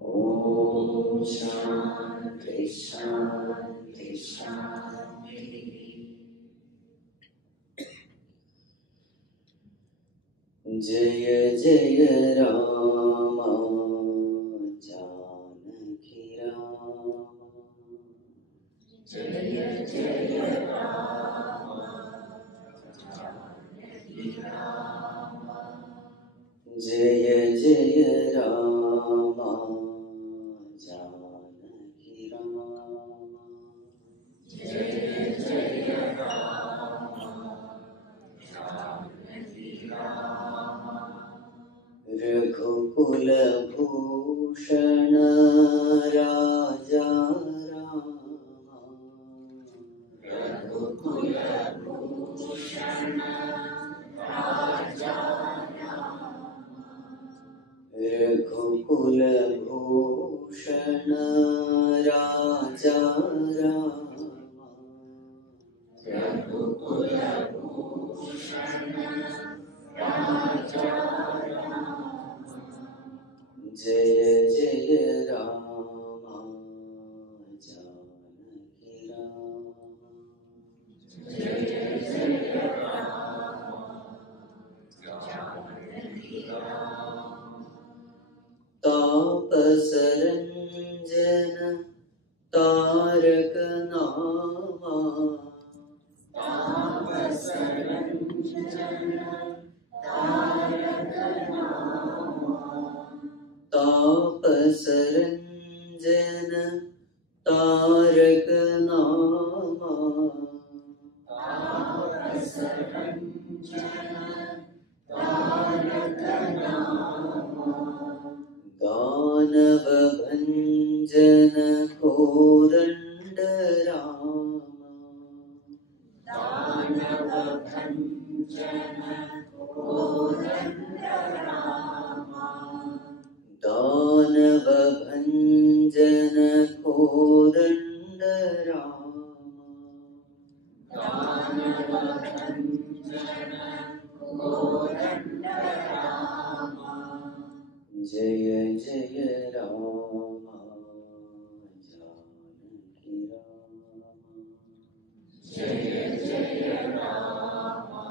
Om Shanti Shanti Shanti. Jaya Jaya Rama Janaki Rama. Jaya Jaya Rama Janaki Rama. Jaya Jaya Rama Janaki Rama. Jaya Jaya Rama Janaki Rama. Raghukul Bhushan Raja Rama. Raghukul Bhushan Raja Rama. Raghukul Bhushan Raja Rama. Raghukul Bhushan Raja Rama. Jaya Jaya Rama Janaki Rama. Jaya Jaya Rama Janaki Rama. Tapasaranjana Tarak Nama. Tapasaranjana Tarak Nama. Tapasaranjana Tarak Nama. Tapasaranjana Tarak Nama. Danava Bhanjana Kodanda Rama. Danava Bhanjana Kodanda Rama. Danava Bhanjana Kodanda Rama. Danava Bhanjana Kodanda Rama. Jaya Jaya Rama Janaki Rama. Jaya Jaya Rama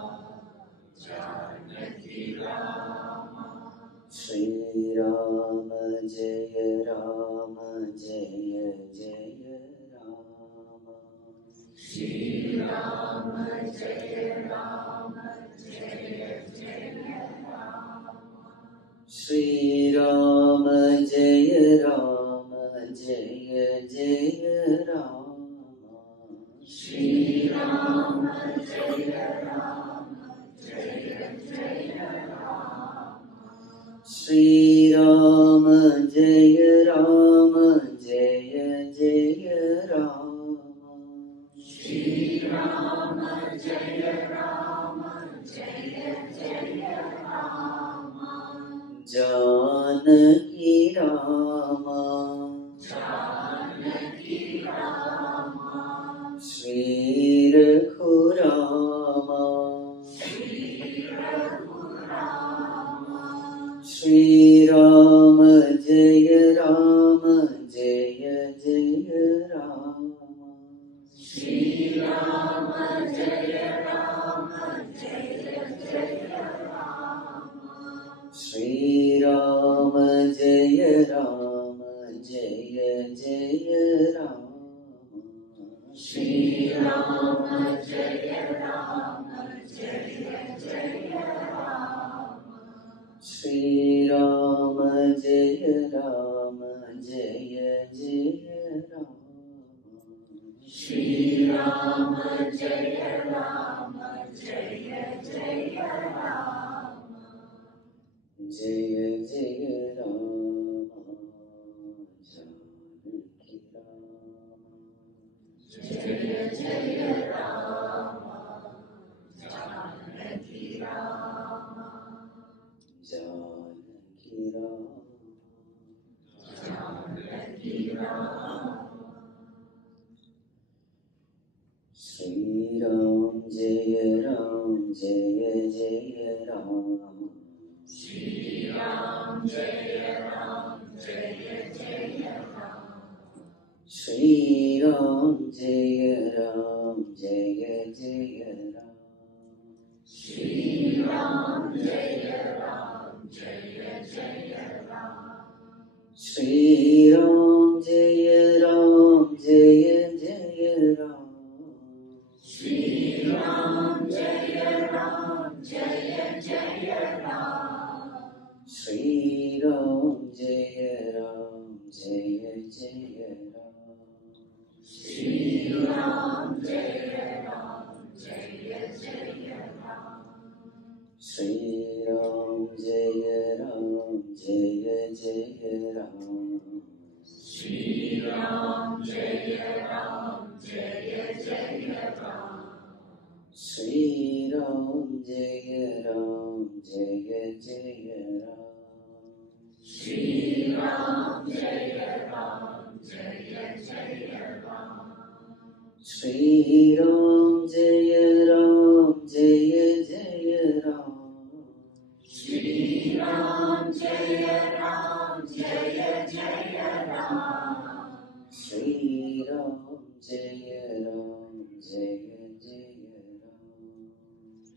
Janaki Rama. Shri Rama Jaya Rama Jaya Jaya Rama. Shri Rama Jaya Rama Jaya Jaya Rama. Shri Rama Jaya Rama Jaya Jaya Rama. Shri Rama Jaya Rama Jaya Jaya Rama. Shri Rama Jaya Rama Jaya Jaya Rama. Shri Rama Jaya Rama Jaya Jaya Rama. Janaki Rama. Janaki Rama. Shri Raghurama. Shri Raghurama. Shri Rama Jaya Rama Jaya Jaya Rama. Shri Rama Jaya Rama Jaya Jaya Rama. Shri Rama Jaya Rama Jaya Jaya Rama. Shri Rama Jaya Rama Jaya Jaya Rama. Shri Rama Jaya Rama Jaya Jaya Rama. Shri Rama Jaya Rama Jaya Jaya Rama. Jaya Jaya Rama Janaki Rama. Jaya Jaya Rama Janaki Rama. Janaki Rama Janaki Rama. Shri Ram Jaya Ram Jaya Jaya Ram. Shri Ram Jaya Ram Jaya Jaya Shri Ram Jaya Ram Jaya Jaya Ram. Shri Ram Jaya Ram Jaya Jaya Ram. Shri Ram Jaya Ram Jaya Jaya Ram. Shri Ram Jaya Ram Jaya Jaya Ram. Shri Ram Jaya Ram Jaya Jaya Ram. Shri Ram Jaya Ram Jaya Jaya Ram. Shri Ram Jaya Ram Jaya Jaya Ram. Shri Ram Jaya Ram Jaya Jaya Ram. Shri Ram Jaya Ram Jaya Jaya Ram. Shri Ram Jaya Ram Jaya Jaya Ram. Shri Ram Jaya Ram Jaya Jaya Ram. Shri Ram Jaya Ram Jaya Jaya Ram. Shri Ram Jaya Ram Jaya Jaya Ram.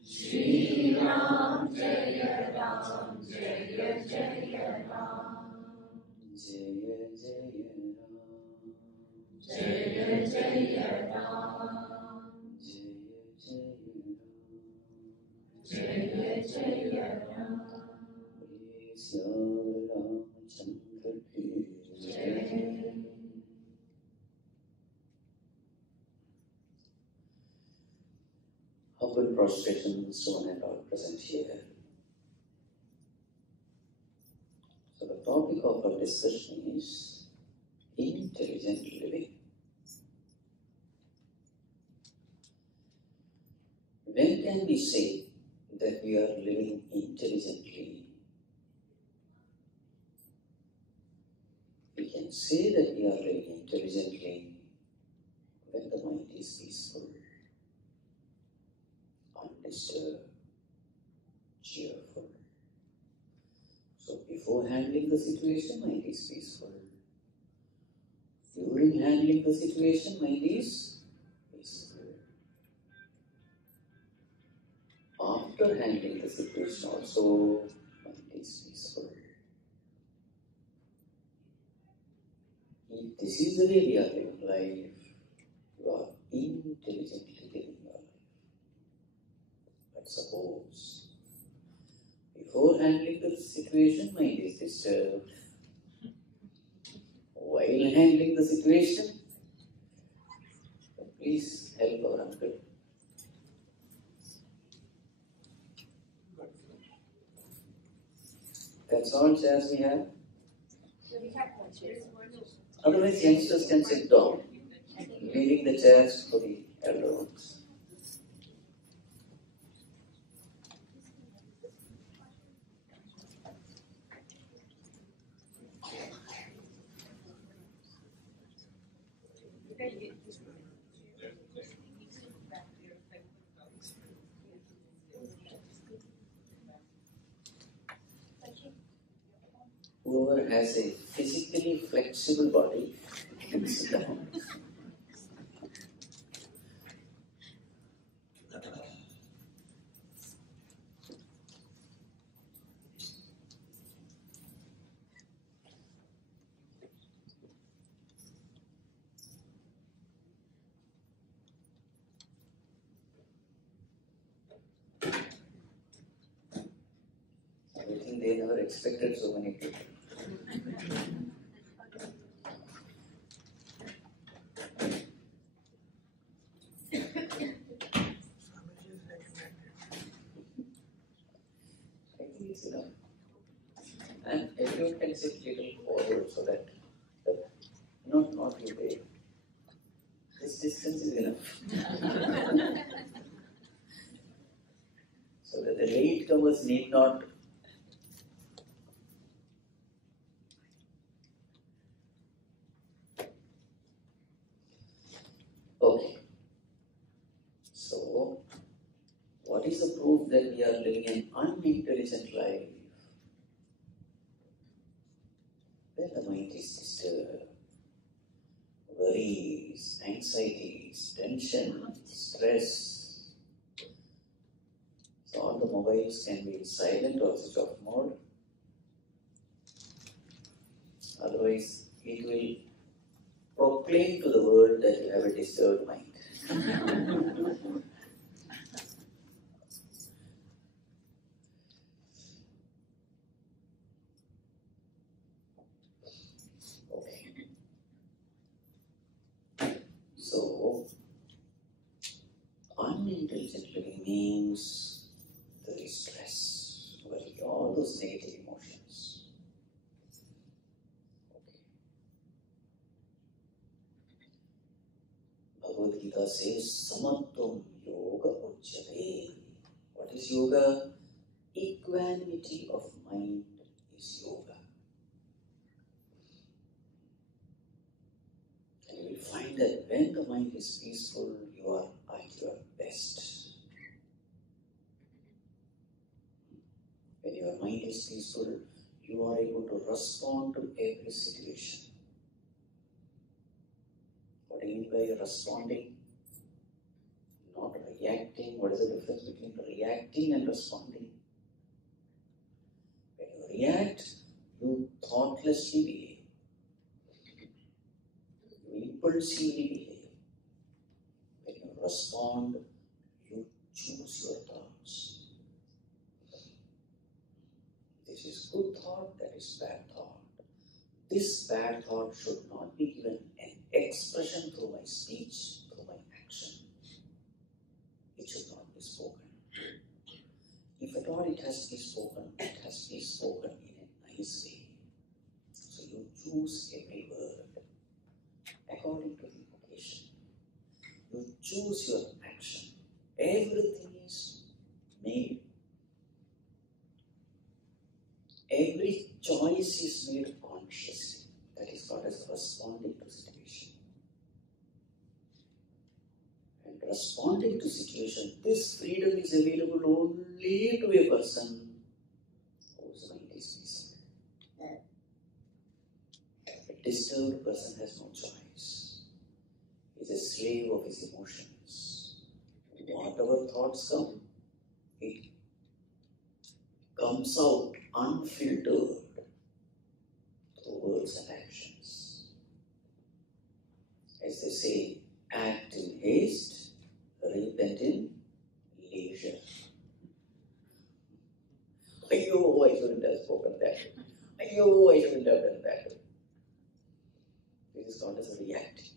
Shri Ram Jaya Ram Jaya Jaya Ram. Jaya Jaya Ram. Jaya Jaya Ram. Jaya Jaya Ram. Jaya Jaya Ram. Sri Ramachandra ki Jai. Humble prostration, so and all present here. So the topic of our discussion is intelligent living. When can we say that we are living intelligently? We can say that we are living intelligently when the mind is peaceful, undisturbed, cheerful. So before handling the situation, mind is peaceful. During handling the situation, mind is peaceful. After handling the situation also, mind is peaceful. If this is the way we are living life, you are intelligently living your life. But suppose, before handling the situation, mind is disturbed. While handling the situation, please help our uncle. That's all chairs we have. Otherwise, youngsters can sit down, leaving the chairs for the elder ones. Whoever has a physically flexible body can sit down. I think they never expected so many people. I think it's enough. And everyone can sit little forward so that not you there. This distance is enough. So that the latecomers need not. Okay. So, what is the proof that we are living an unintelligent life? When the mind is disturbed, worries, anxieties, tension, stress. So all the mobiles can be in silent or switch off mode. Otherwise, it will proclaim to the world that you have a disturbed mind. Okay. So, unintelligent living means there is stress, worry, all those negative emotions. Okay. Bhagavad Gita says, Samatvam Yoga Uchyate. What is yoga? Equanimity of mind is yoga. And you will find that when the mind is peaceful, you are at your best. When your mind is peaceful, you are able to respond to every situation. What do you mean by responding? Not reacting. What is the difference between reacting and responding? When you react, you thoughtlessly behave. You impulsively behave. When you respond, you choose your thoughts. This is good thought, that is bad thought. This bad thought should not be given an expression through my speech, through my action. It should not be spoken. If at all it has to be spoken, it has to be spoken in a nice way. So you choose every word according to the occasion. You choose your action. Everything is made. Every choice is made consciously. That is called as responding to situation. And responding to situation, this freedom is available only to a person whose mind is peaceful. A disturbed person has no choice. He is a slave of his emotions. Whatever thoughts come, it comes out unfiltered through words and actions. As they say, act in haste, repent in leisure. Ayyo, I shouldn't have spoken that. Ayyo, I shouldn't have done that. This is not as a reacting.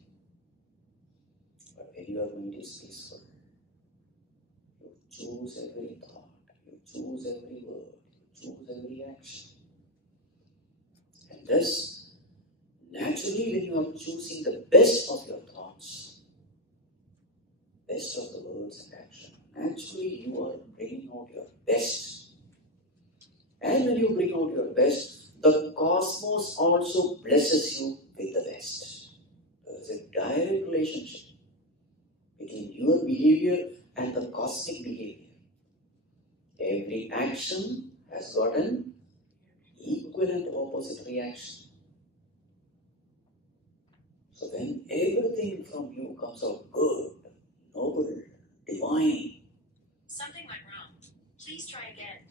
But when your mind is peaceful, you choose every thought, you choose every word, you choose every action. And thus, naturally, when you are choosing the best of your thoughts, best of the words and action, naturally you are bringing out your best. And when you bring out your best, the cosmos also blesses you with the best. There is a direct relationship between your behavior and the cosmic behavior. Every action has got an equal and opposite reaction. So when everything from you comes out good, noble, divine, something went wrong. Please try again.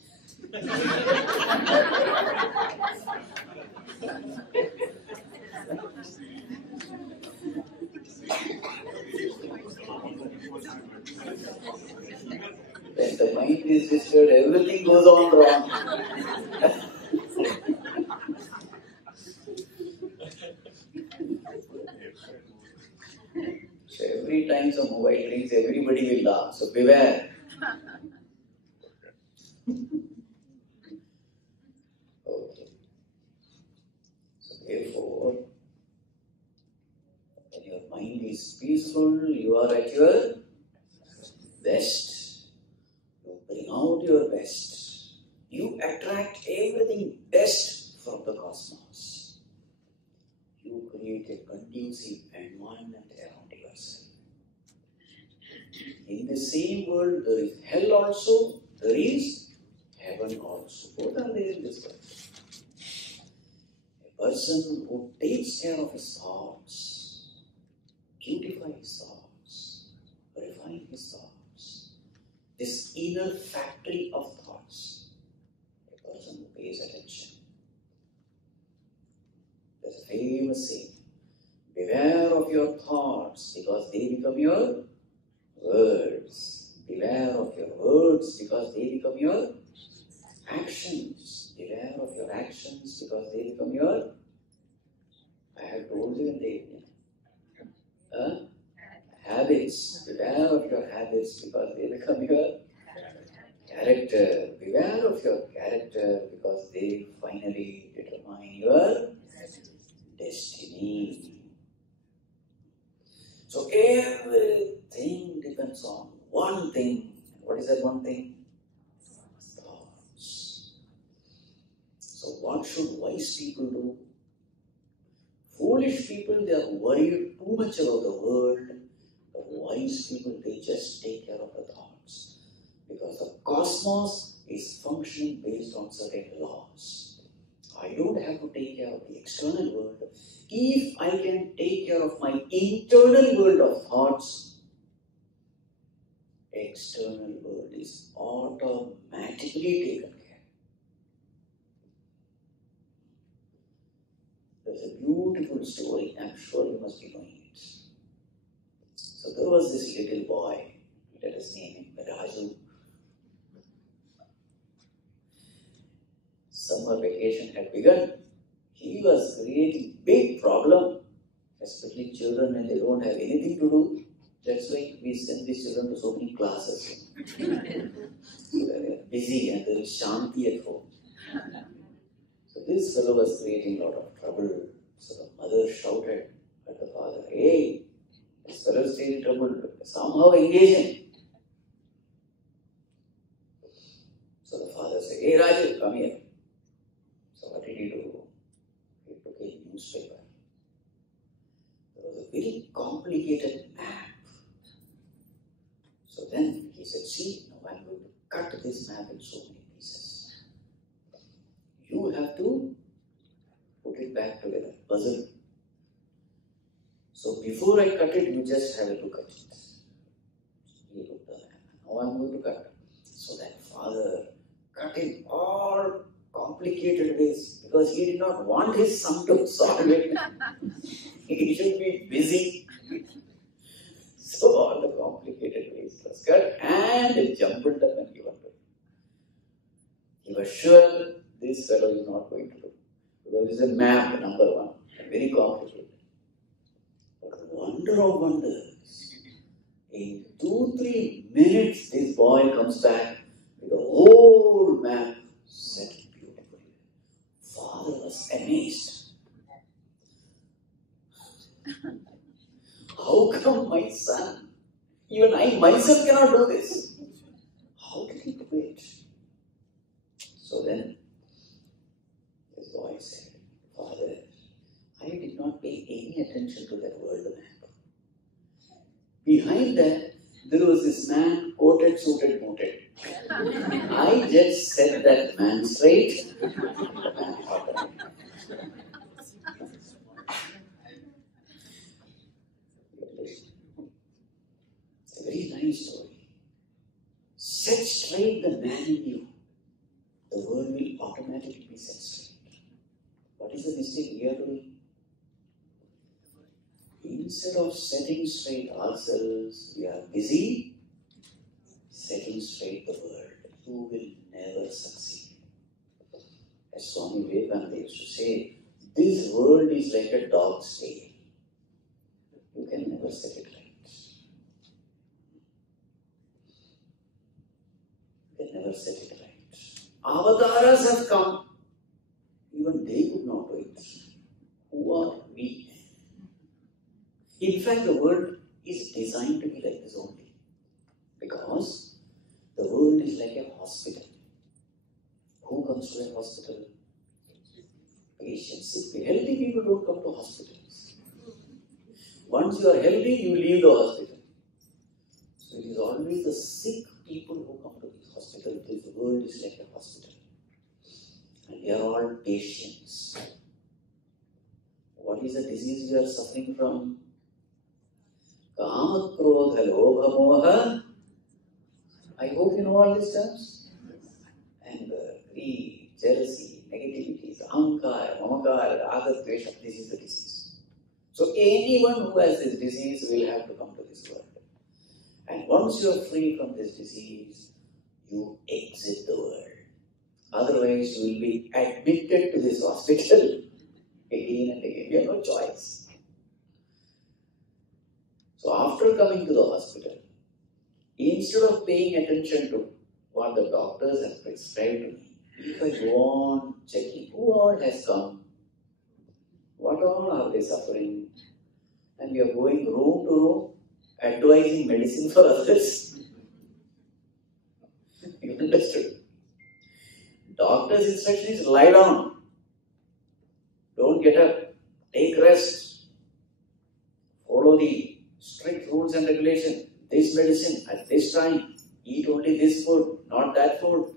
when the mind is disturbed, everything goes on wrong. So every time some mobile rings, everybody will laugh. So beware. Okay. So therefore, when your mind is peaceful, you are at your best. You bring out your best. You attract everything best from the cosmos. You create a conducive environment around yourself. In the same world, there is hell also, there is heaven also. Both are there in this world. A person who takes care of his thoughts, beautify his thoughts, refine his thoughts. This inner factory of thoughts, a person who pays attention. There's a famous saying, beware of your thoughts because they become your words. Beware of your words because they become your actions. Beware of your actions because they become your, I have told you in the evening, habits. Beware of your habits because they become your character. Beware of your character because they finally determine your destiny. So everything depends on one thing. What is that one thing? Thoughts. So what should wise people do? Foolish people, they are worried too much about the world. The wise people, they just take care of the thoughts. Because the cosmos is functioning based on certain laws. I don't have to take care of the external world. If I can take care of my internal world of thoughts, external world is automatically taken care. There's a beautiful story, I'm sure you must be knowing it. So there was this little boy, let us name him Raju. Summer vacation had begun. He was creating big problem, especially children when they don't have anything to do. That's why we send these children to so many classes. So they are busy and there is shanti at home. So this fellow was creating a lot of trouble. So the mother shouted at the father, hey, this fellow is creating trouble, somehow engage him. So the father said, hey Raju, come here. So what did he do? He took a newspaper. There was a very complicated map. So then he said, see, now I'm going to cut this map in so many pieces. You have to put it back together, puzzle. So before I cut it, you just have a look at it. He looked at the map. Now I'm going to cut it. So that father cut in all complicated ways because he did not want his son to solve it. He should be busy. So all the complicated ways was cut and it jumbled up and given to him. He was sure this fellow is not going to do because it's a map, number one, very complicated. But wonder of wonders, in 2-3 minutes this boy comes back with the whole map set beautifully. Father was amazed. How come my son, even I myself cannot do this? How did he do it? So then this boy said, Father, I did not pay any attention to that world map. Behind that, there was this man, coated, suited, booted. I just set that man straight. The man happened. It's a very nice story. Set straight the man in you. The world will automatically be set straight. What is the mistake we are doing? Instead of setting straight ourselves, we are busy setting straight the world. You will never succeed. As Swami Vivekananda used to say, this world is like a dog's tail. You can never set it right. You can never set it right. Avatars have come. Even they could not do it. Who are we? In fact, the world is designed to be like this only. Because the world is like a hospital. Who comes to a hospital? Patients. Sick, healthy people don't come to hospitals. Once you are healthy, you leave the hospital. So it is always the sick people who come to this hospital. This world is like a hospital. And we are all patients. What is the disease we are suffering from? Kama, Krodha, Lobha, Moha. I hope you know all these terms. Anger, greed, jealousy, negativity, ahankara, mamakara, raga, dvesha. This is the disease. So anyone who has this disease will have to come to this world. And once you are free from this disease, you exit the world. Otherwise, you will be admitted to this hospital again and again. You have no choice. So after coming to the hospital, instead of paying attention to what the doctors have prescribed to me, if I go on checking who all has come, what all are they suffering, and we are going room to room, advising medicine for others. You understood? Doctor's instruction is lie down. Don't get up. Take rest. Follow the strict rules and regulations. This medicine at this time. Eat only this food, not that food.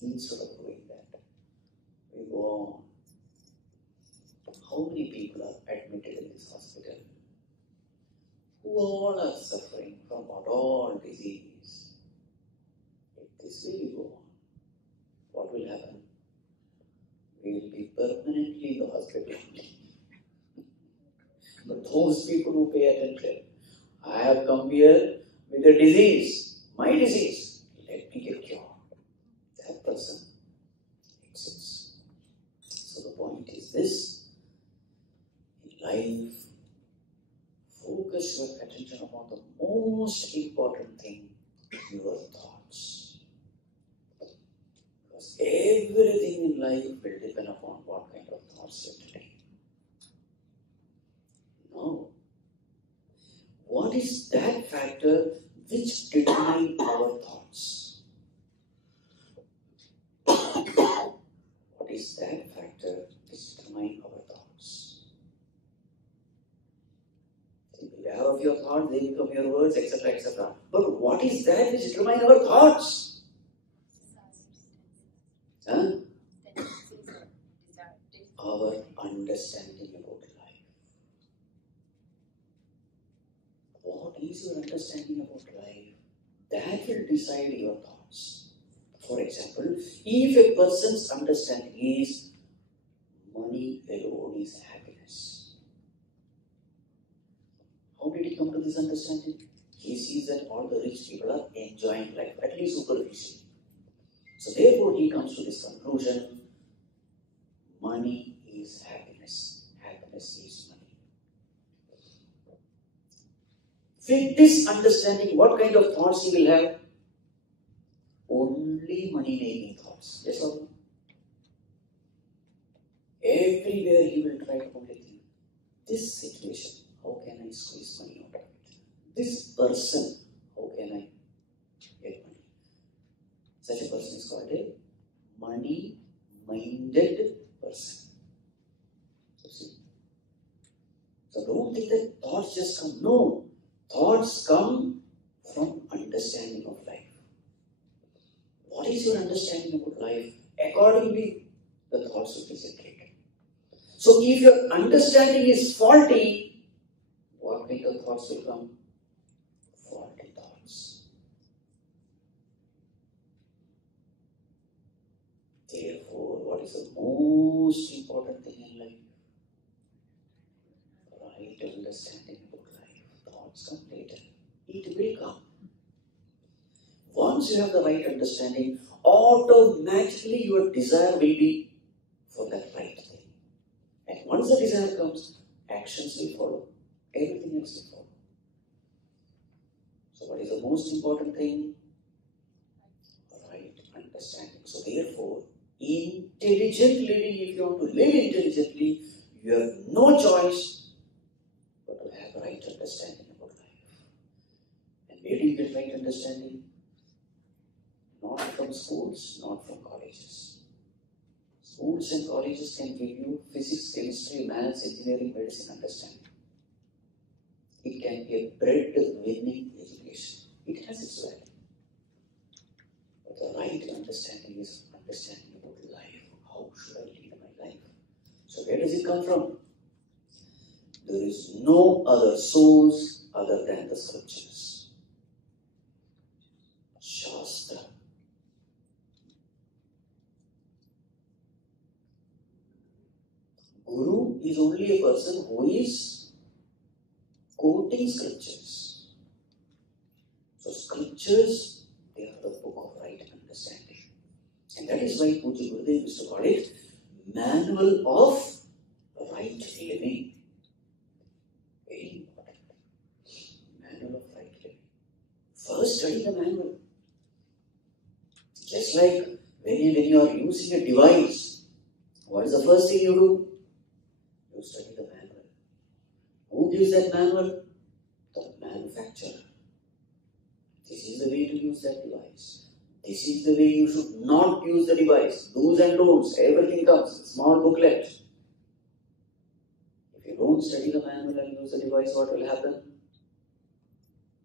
Instead of doing that, we go on. How many people are admitted in this hospital? Who all are suffering from what all disease? If this way we go on, what will happen? We will be permanently in the hospital. But those people who pay attention, I have come here with a disease, my disease, let me get cured. That person exists. So the point is this: in life, focus your attention upon the most important thing, your thoughts. Because everything in life will depend upon what kind of thoughts you are today. Now, what is that factor which determines our thoughts? What is that factor which determines our thoughts? Beware of your thoughts, they become your words, etc., etc. But what is that which determines our thoughts? Huh? Our understanding about life. What is your understanding about life? That will decide your thoughts. For example, if a person's understanding is money alone is happiness, how did he come to this understanding? He sees that all the rich people are enjoying life, at least superficially. So therefore he comes to this conclusion: money is happiness, happiness is money. With this understanding, what kind of thoughts he will have? Only money-making thoughts. Yes or no? Everywhere he will try to only think, this situation, how can I squeeze money out of it? This person, how can I get money? Such a person is called a money-minded person. So don't think that thoughts just come. No. Thoughts come from understanding of life. What is your understanding about life? Accordingly, the thoughts will be generated. So if your understanding is faulty, what kind of thoughts will come? Faulty thoughts. Therefore, what is the most important thing in life? Right understanding about life. Thoughts come later. It will come. Once you have the right understanding, automatically your desire will be for that right thing. And once the desire comes, actions will follow. Everything else will follow. So what is the most important thing? Right understanding. So therefore, intelligent living, if you want to live intelligently, you have no choice but to have right understanding about life. And where do you get right understanding? Not from schools, not from colleges. Schools and colleges can give you physics, chemistry, maths, engineering, medicine understanding. It can be a bread-winning education. It has its value. But the right understanding is understanding about life. How should I lead my life? So where does it come from? There is no other source other than the scriptures. Shastra. Guru is only a person who is quoting scriptures. So scriptures, they are the book of right understanding. And that is why Puja Gurudev used to call it Manual of Right Living. Very important. Manual of Right Living. First study the manual. Just like when you are using a device, what is the first thing you do? You study the manual. Who gives that manual? The manufacturer. This is the way to use that device. This is the way you should not use the device. Do's and don'ts, everything comes. Small booklet. If you don't study the manual and use the device, what will happen?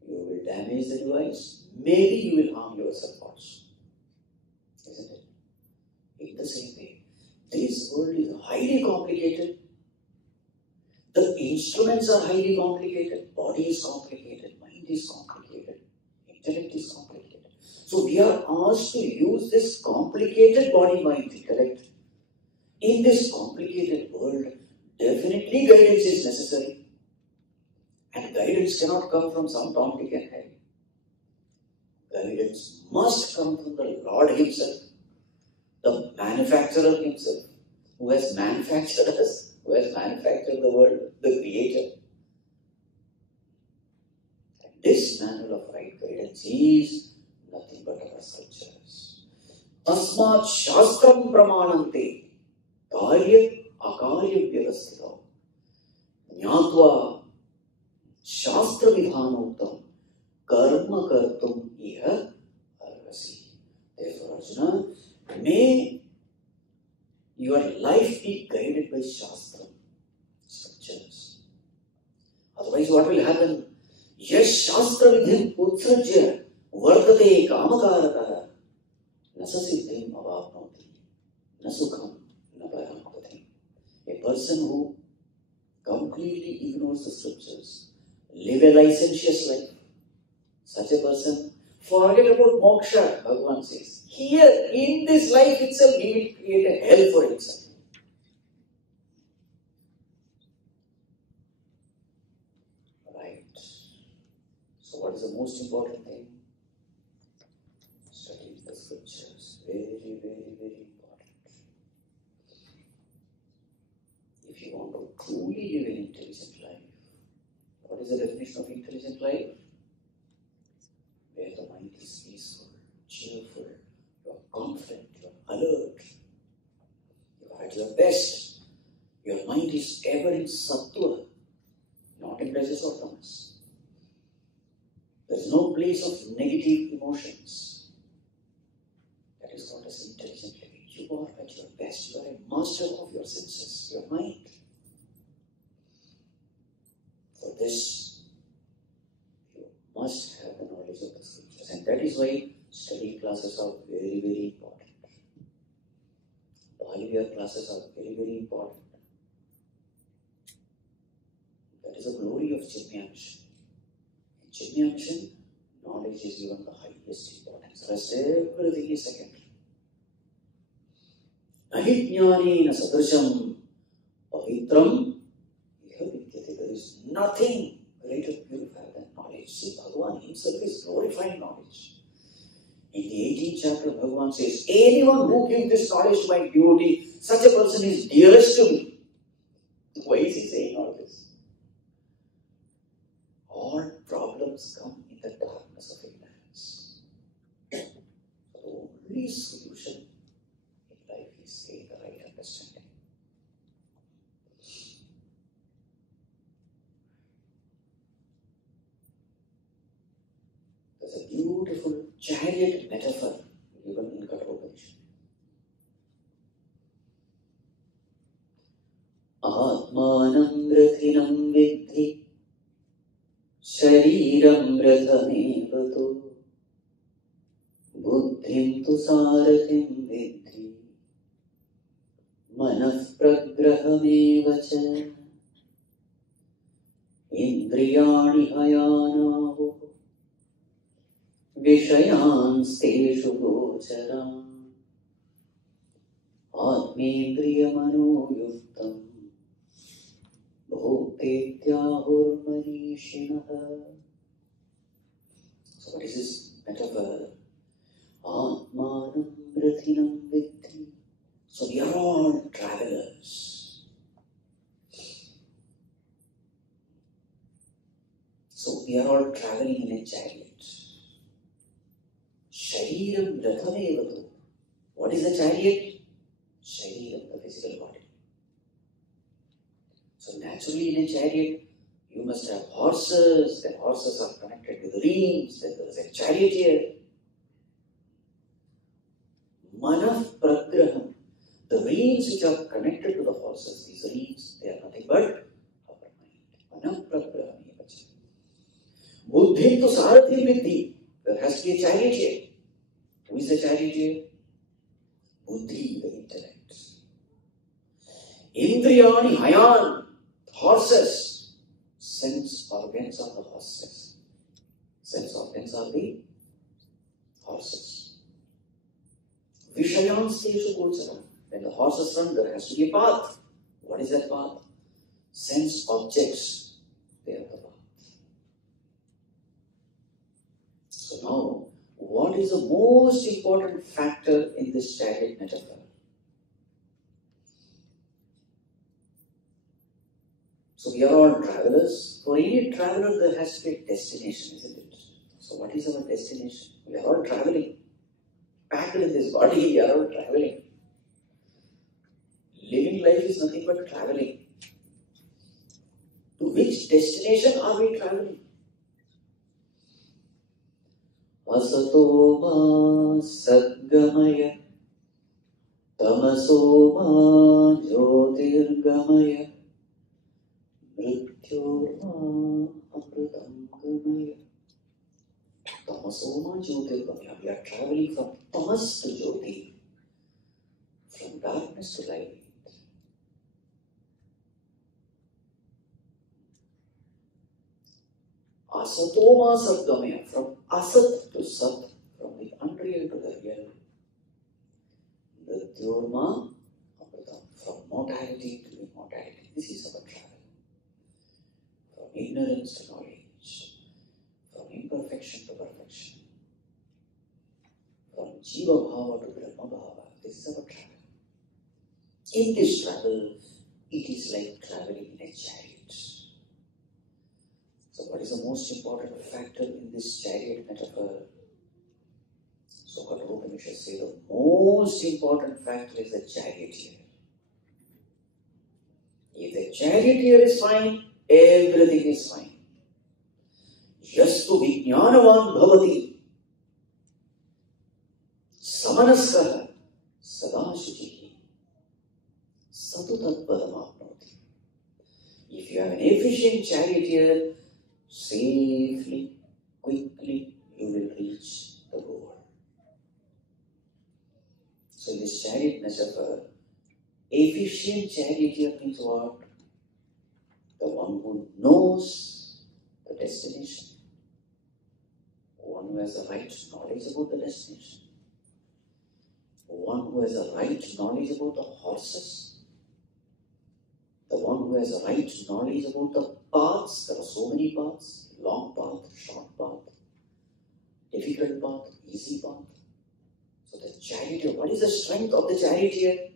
You will damage the device. Maybe you will harm yourself also. Isn't it? In the same way, this world is highly complicated. The instruments are highly complicated. Body is complicated. Mind is complicated. Intellect is complicated. So we are asked to use this complicated body, mind, intellect. In this complicated world, definitely guidance is necessary. And guidance cannot come from some Tom, Dick and Harry. Guidance must come from the Lord Himself, the manufacturer Himself, who has manufactured us, who has manufactured the world, the Creator. And this manual of right guidance is nothing but our scriptures. Tasmat shastram pramanante karya akarya vyavasthitam jnatva shastra vidhanoktam karma kartum iha arvasi. Therefore, Arjuna, may your life be guided by shastra, scriptures. Otherwise, what will happen? Yes, shastra vidhim utsrajya Vartate kamakaraka nasasiddhim avapnoti nasukham naparamapati. A person who completely ignores the scriptures, live a licentious life, such a person, forget about moksha, Bhagavan says. Here, in this life itself, he will create a hell for himself. Right. So what is the most important thing? Studying the scriptures. Very, very, very important. If you want to truly live an intelligent life, what is the definition of intelligent life? Where the mind is peaceful, cheerful, you are confident, you are alert, you are at your best. Your mind is ever in sattva, not in rajas or tamas. There is no place of negative emotions. That is called as intelligent living. You are at your best. You are a master of your senses, your mind. For this, you must have the knowledge of the scriptures. And that is why study classes are very, very important. Bhagavad classes are very, very important. That is the glory of Chinmaya mission. In Chinmaya mission, knowledge is given the highest importance. Rest everything is secondary. Ahijnanena sadrisham pavitram iha vidyate. There is nothing greater purifier than knowledge. See, Bhagavan himself is glorifying knowledge. In the 18th chapter, Bhagavan says, anyone who gives this knowledge to my devotee, such a person is dearest to me. Why is he saying all this? All problems come in the darkness of ignorance. The only solution in life is getting the right understanding. There's a beautiful chariot metaphor given in Kathopadisha. Atmanam rathinam vidhi Shariram rathamevato Buddhim tu sarathim vidhi Manaf pragrahamevacha Indriyanim Indriyani hayanaho Vishayansteshu gocharam Atmendriyamanoyuktam Bhuktetyahurmanishinaha. So what is this metaphor? Atmanam rathinam viddhi. So we are all travelers. So we are all traveling in a chariot. Shariram rathamevatu. What is a chariot? Shariram, the physical body. So naturally in a chariot, you must have horses, then horses are connected with rings, then there is a charioteer. Manah pragraham. The reins which are connected to the horses, these reins, they are nothing but our mind. Manah pragraham. Buddhi to sarathi viddhi. There has to be a charioteer. Who is the charioteer? Buddhi, the intellect. Indriyani hayan. Horses. Sense organs are the horses. Sense organs are the horses. Vishayansteshu gocharam. When the horses run, there has to be a path. What is that path? Sense objects. They are the path. So now, what is the most important factor in this chariot metaphor? So we are all travelers. For any traveler, there has to be a destination, isn't it? So what is our destination? We are all traveling. Packed in this body, we are all traveling. Living life is nothing but traveling. To which destination are we traveling? Asatoma sadgamaya tamasoma jyotirgamaya mrityorma amritam gamaya. Tamasoma jyotirgamaya. We are traveling from tamas to jyoti, from darkness to light. Asatoma sadgamaya, from asat to sat, from the unreal to the real. Mrityorma amritam, from mortality to immortality. This is our travel. From ignorance to knowledge, from imperfection to perfection, from jiva bhava to brahma bhava. This is our travel. In this travel, it is like traveling in a chariot. So what is the most important factor in this chariot metaphor? So Kathopanishad says the most important factor is the charioteer. If the charioteer is fine, everything is fine. Yastu vijnanavan bhavati samanaskaha sadashuchihi satu tatpadam apnoti. If you have an efficient charioteer, safely, quickly, you will reach the goal. So in this chariot metaphor, efficient charioteer means what? The one who knows the destination. One who has the right knowledge about the destination. One who has the right knowledge about the horses. The one who has the right knowledge about the paths. There are so many paths. Long path, short path, difficult path, easy path. So the charioteer, what is the strength of the charioteer?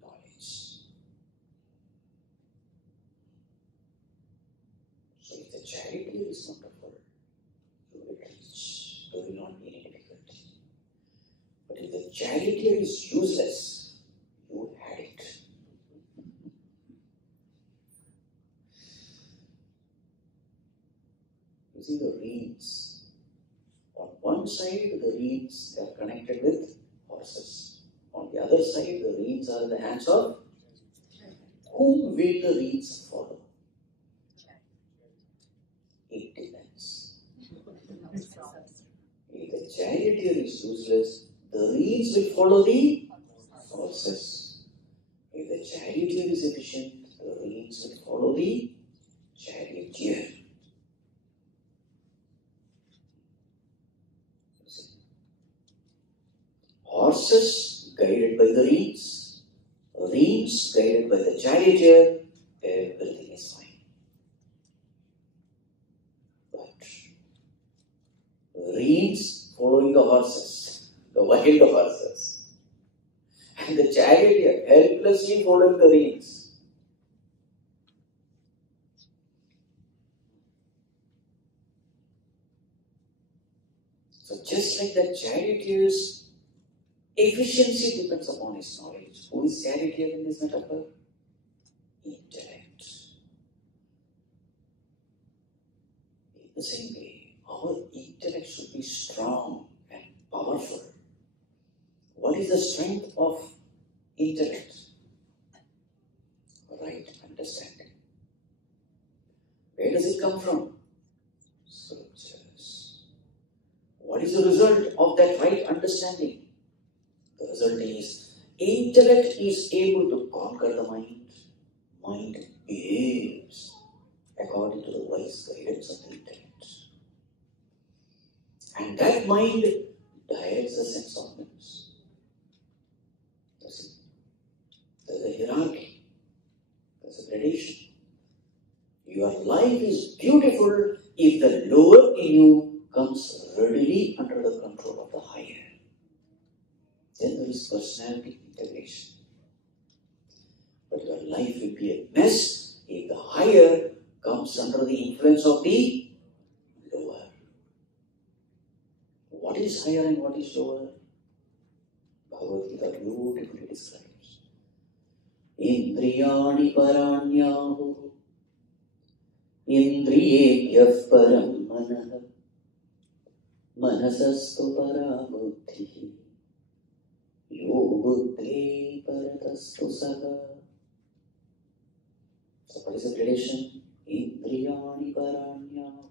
Knowledge. So if the charioteer is wonderful, you will reach. There will not be any difficulty. But if the charioteer is useless, you had it. You see the reins. On one side, the reins are connected with horses. On the other side, the reins are in the hands of whom will the reins follow? It depends. If the charioteer is useless, the reins will follow the horses. If the charioteer is efficient, the reins will follow the chariot. Horses guided by the reins, reins guided by the charioteer, everything is fine. But reins following the horses, the wild horses, and the charioteer helplessly following the reins. So just like the charioteer's efficiency depends upon his knowledge. Who is charioteer in this metaphor? Intellect. In the same way, our intellect should be strong and powerful. What is the strength of intellect? Right understanding. Where does it come from? Scriptures. What is the result of that right understanding? The result is intellect is able to conquer the mind. Mind behaves according to the wise guidance of the intellect. And that mind directs the sense organs. There's a hierarchy. There's a gradation. Your life is beautiful if the lower in you comes readily under the control of the higher. Then there is personality integration. But your life will be a mess if the higher comes under the influence of the lower. What is higher and what is lower? Bhagavad Gita beautifully describes. Indriyani paranyahu indriyebhyah param manah manasastu para buddhi yo buddhi paratastu saga. So what is the gradation? Indriyani paranyahu.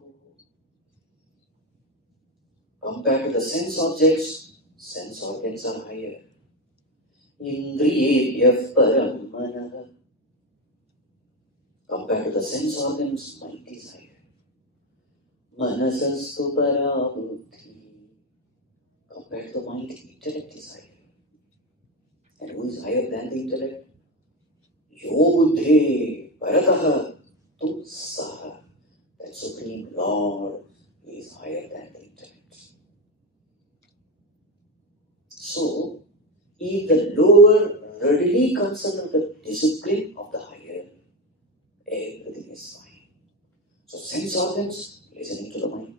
Compared to the sense objects, sense organs are higher. Indriyebhyah param manah. Compared to the sense organs, mind is higher. Manasastu para buddhi. Compared to the mind, intellect is higher. And who is higher than the intellect? Yo buddhi parataha tu saha. That Supreme Lord is higher than the intellect. So, if the lower readily comes under the discipline of the higher, everything is fine. So sense organs listening to the mind,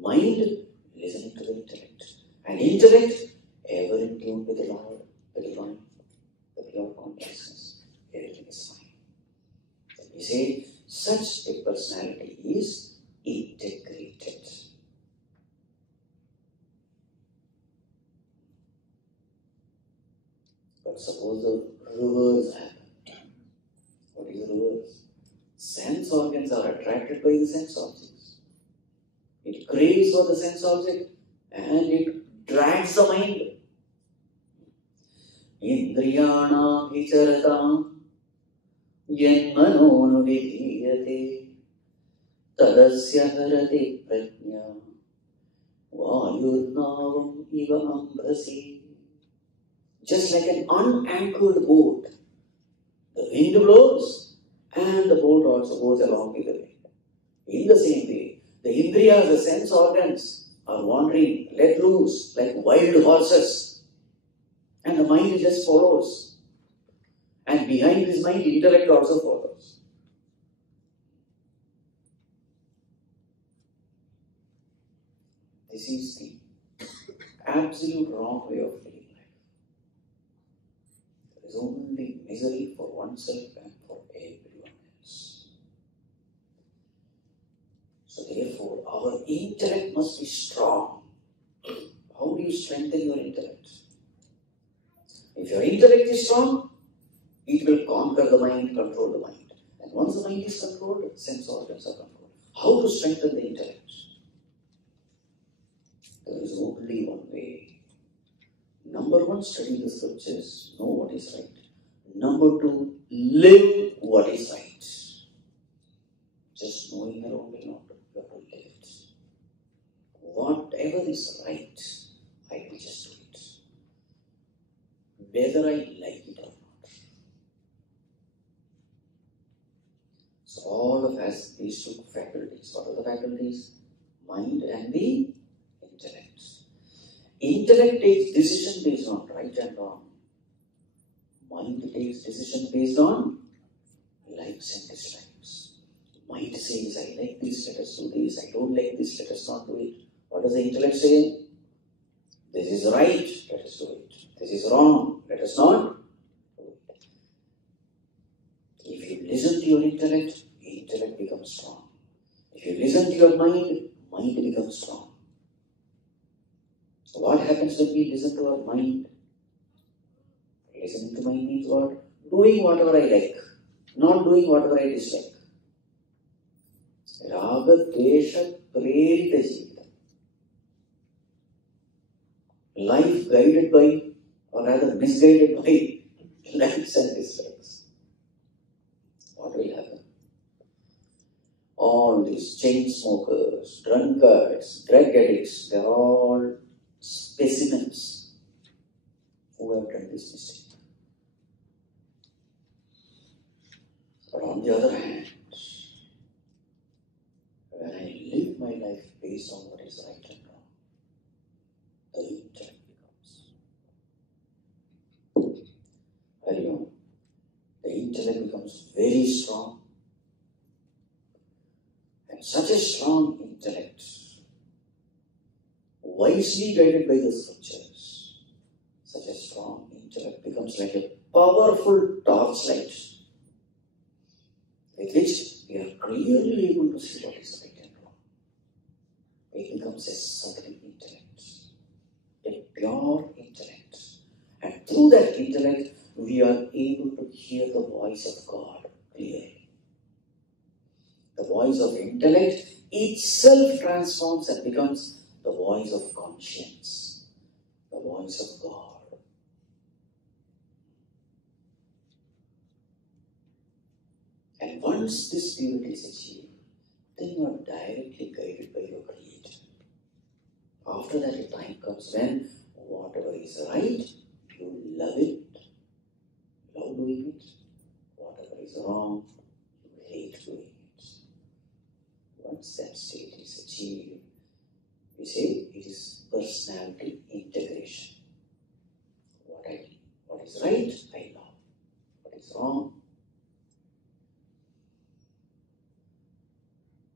mind listening to the intellect, and intellect ever in tune with the Lord, the divine, the pure consciousness. Everything is fine. So we say such a personality is integrated. But suppose the reverse happen. What is the reverse? Sense organs are attracted by the sense objects. It craves for the sense object and it drags the mind. Indriyana vicharata yanmanonu vidhiyate tadasya harati prajna vayurnavam iva ambhasi. Just like an unanchored boat, the wind blows and the boat also goes along with the wind. In the same way, the indriyas, the sense organs, are wandering, let loose, like wild horses. And the mind just follows. And behind this mind, intellect also follows. This is the absolute wrong way of living. There is only misery for oneself and for everyone else. So therefore, our intellect must be strong. How do you strengthen your intellect? If your intellect is strong, it will conquer the mind, control the mind. And once the mind is controlled, sense organs are controlled. How to strengthen the intellect? There is only one way. Number one, study the scriptures, know what is right. Number two, live what is right. Just knowing alone will not, you have to live it. whatever is right, I will just do it, whether I like it or not. So all of us, these two faculties, what are the faculties? Mind and the intellect. Intellect takes decision based on right and wrong. Mind takes decision based on likes and dislikes. Mind says, I like this, let us do this. I don't like this, let us not do it. What does the intellect say? This is right, let us do it. This is wrong, let us not do it. If you listen to your intellect becomes strong. If you listen to your mind becomes strong. So what happens when we listen to our mind? Listening to mind means what? Doing whatever I like, not doing whatever I dislike. Raga Dvesha Prerita Jivita. Life guided by, or rather misguided by, likes and dislikes. What will happen? All these chain smokers, drunkards, drug addicts, they are all specimens who have done this mistake. But on the other hand, when I live my life based on what is right and wrong, the intellect becomes. The intellect becomes very strong. And such a strong intellect, wisely guided by the scriptures, such a strong intellect becomes like a powerful torchlight with which we are clearly able to see what is right and wrong. It becomes a subtle intellect, a pure intellect. And through that intellect, we are able to hear the voice of God clearly. The voice of intellect itself transforms and becomes the voice of conscience, the voice of God. And once this purity is achieved, then you are directly guided by your Creator. After that, a time comes when whatever is right, you love it, love doing it. Whatever is wrong, you hate doing it. Once that state is achieved, we say it is personality integration. What is right, I love. What is wrong,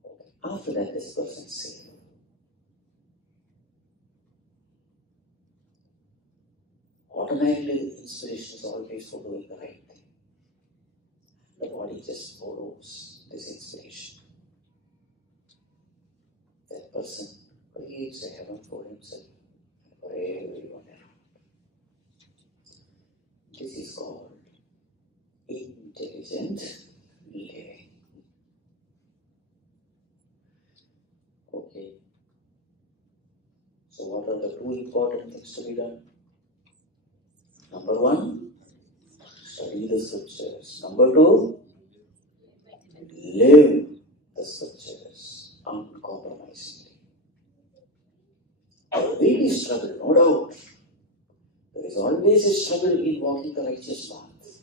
okay. After that, this person is safe. Automatically, the inspiration is always for doing the right thing. The body just follows this inspiration. That person creates a heaven for himself and for everyone around. This is called intelligent living. Okay. So what are the two important things to be done? Number one, study the scriptures. Number two, live the scriptures uncompromisingly. There will be struggle, no doubt. There is always a struggle in walking the righteous path.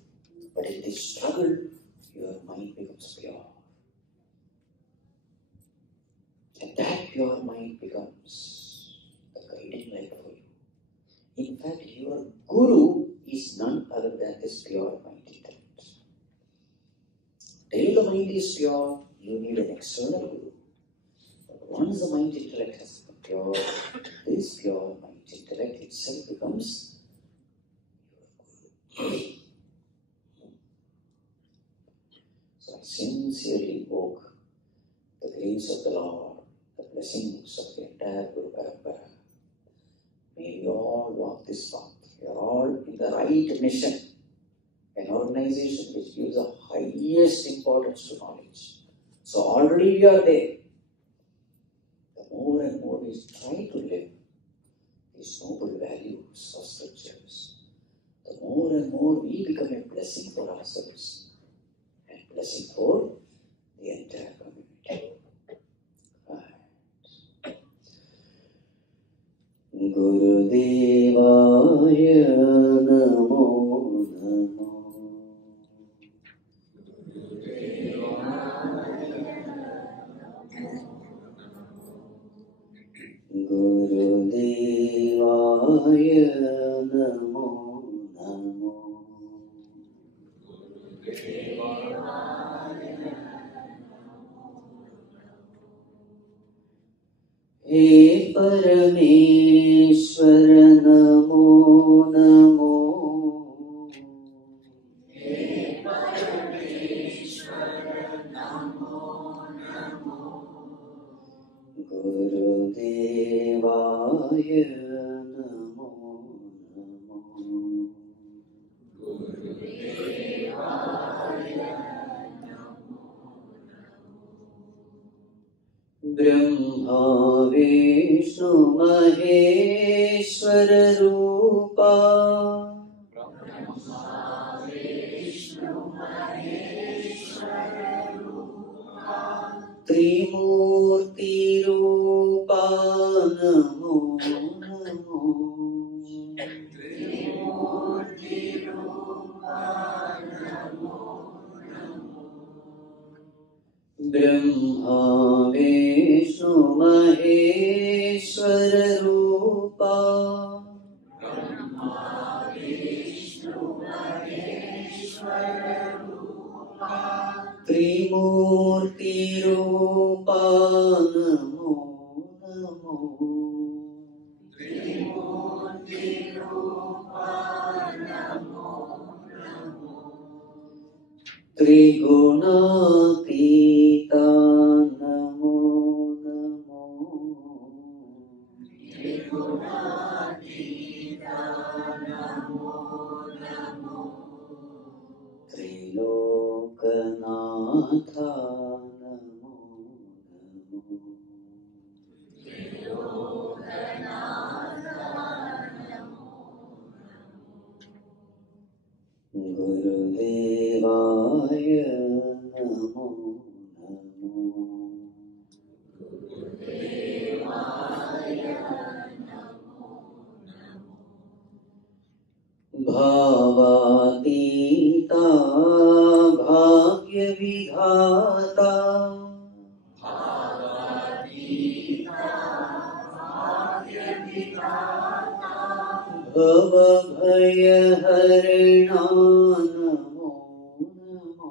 But in this struggle, your mind becomes pure. And that pure mind becomes the guiding light for you. In fact, your guru is none other than this pure mind intellect. Till the mind is pure, you need an external guru. But once the mind intellect has become pure, this pure mind intellect itself becomes your guru. So I sincerely invoke the grace of the Lord, the blessings of the entire Guru Parampara. May we all walk this path. We are all in the right mission. An organization which gives the highest importance to knowledge. So already we are there. The more and more we try to live these noble values of scriptures, the more and more we become a blessing for ourselves and blessing for the entire community. Gurudevaya namo namo. Gurudevaya namo namo. हे परमेश्वर Namo Namo. Gurudevaya namo namo. Brahma Vishnu Maheshwar Rupa Trimurti Rupa Namo Namo. Brahma Vishnu Maheshwar Rupa Trimurti Rupa Namo Namo. Trigunatita Namo Namo. Trilokanatha Namo Namo. Gurudevaya namo namo. Bhavatita bhagya vidhata bhava bhaya harina namo namo.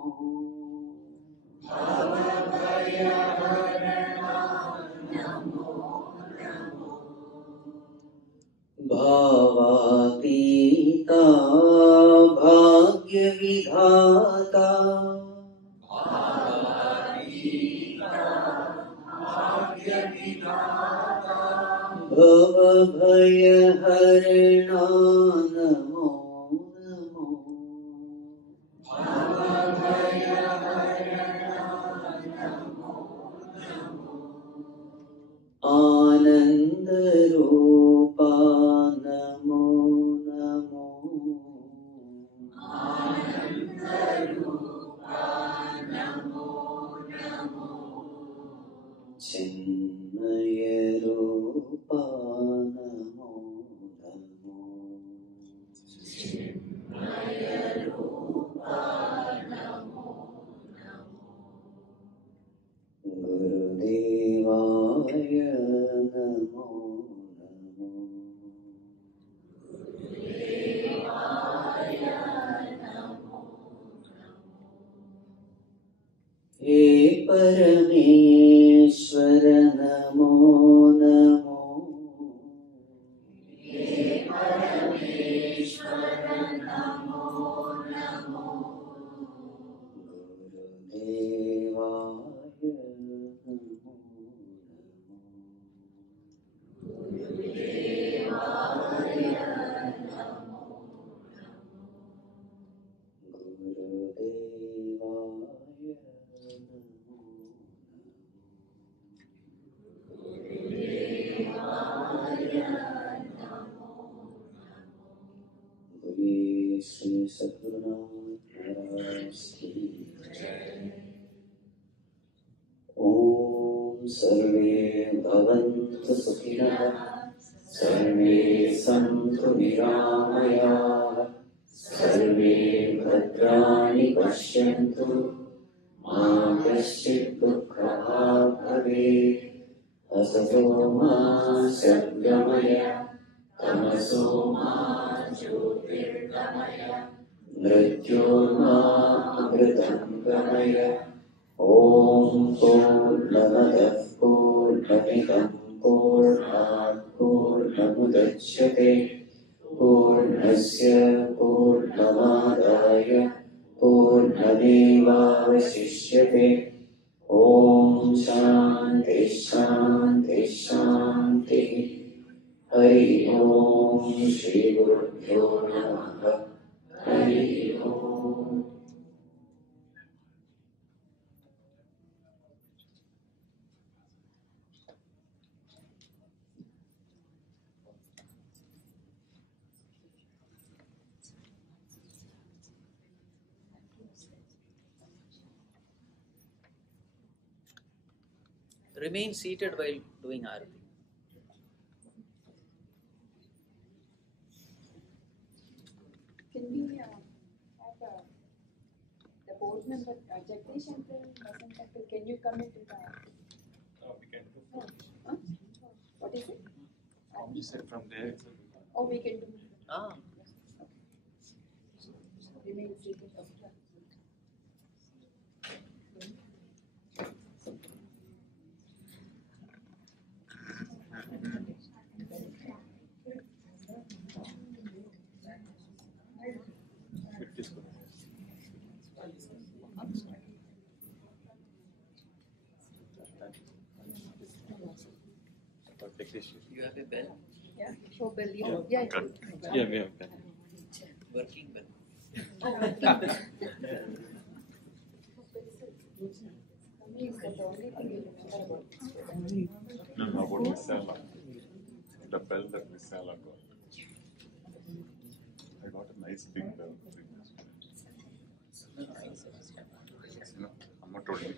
Bhavatita bhagya vidhata bhava bhaya harina namo namo. Ananda Rupa Namo Namo. Chinmaya Rupa Namo Namo. Gurudevaya namo namo. हे परमेश्वर Namo Namo. Gurudevaya namo Shri Sadgurunat Maharaj Ki Jai. Om Sarve Bhavantu Sukhinah सर्वे सन्तु निरामयाः, सर्वे भद्राणि पश्यन्तु, मा कश्चित् दुःखभाग् भवेत्। असतो मा सद्गमय, तमसो मा ज्योतिर्गमय, मृत्योर्मामृतं गमय। ॐ पूर्णमदः पूर्णमिदं पूर्णात् पूर्णमुदच्यते, पूर्णस्य पूर्णमादाय पूर्णमेवावशिष्यते। ॐ शान्ति शान्ति शान्तिः। हरि ओम श्री गुरुभ्यो नमः। हरि ओम। Remain seated while doing arati. Can we have the board member Jagdish and can you come into the? We can do. Huh? What is it? You said from there. Oh, we can do. Ah. Remain seated. You have a bell? Yeah, show bell. Yeah, Yeah. Yeah, we have that. Working bell. No, about Misala. The bell that Misala got. I got a nice big bell. No, I'm not told.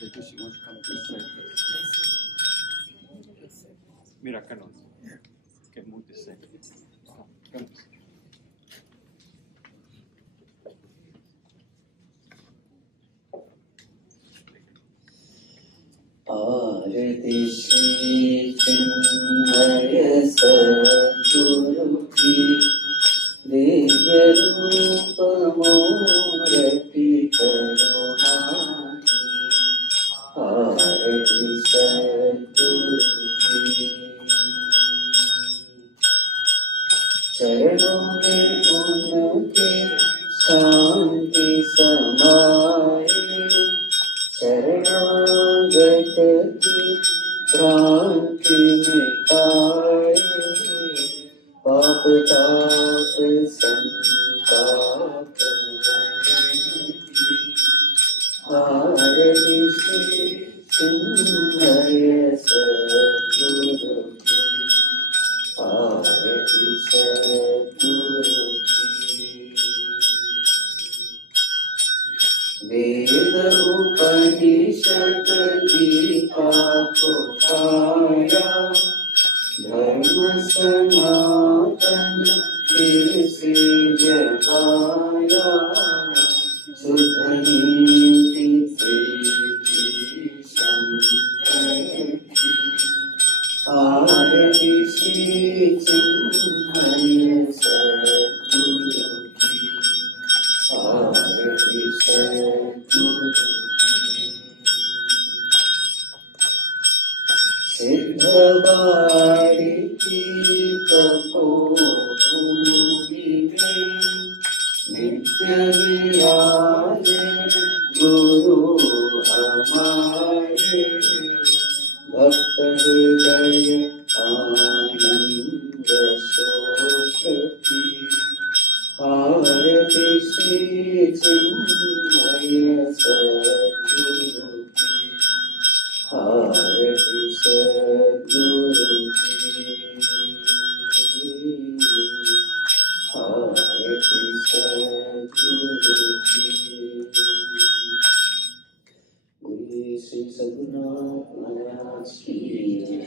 Because she wants to come this side. Mira, can move this side. Come. आरति श्री चिन्मय सद्गुरु की, दिव्य रूप मूर्ति करुणाकी। आरति सद्गुरु की, चरणों में उनके शांति समाए, शरणागत की क्रांति मिटाए। पाप ताप संताप आरति श्री चिन्मय सद्गुरु की, आरति सद्गुरु की। वेद उपनिषद गीता को पाया, धर्म सनातन फिर से जगाया। शुद्ध नीति प्रीति संतन की, आरति श्री चिन्मय सद्गुरु की, आरति सद्गुरु की। सिद्ध बारी की तपोभूमि में, नित्य विराजे गुरु हमारे। भक्त हृदय आनंद शोक की, आरति श्री चिन्मय सद्गुरु की, आरति सद्गुरु की, आरति Shri Sadhguru Maharaj ki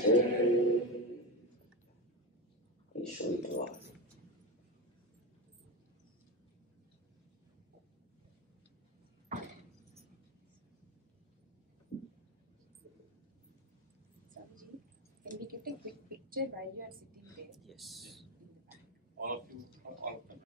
jai. Please show it to all. Swamiji, can we get a quick picture while you are sitting there? Yes. All of you, all of them.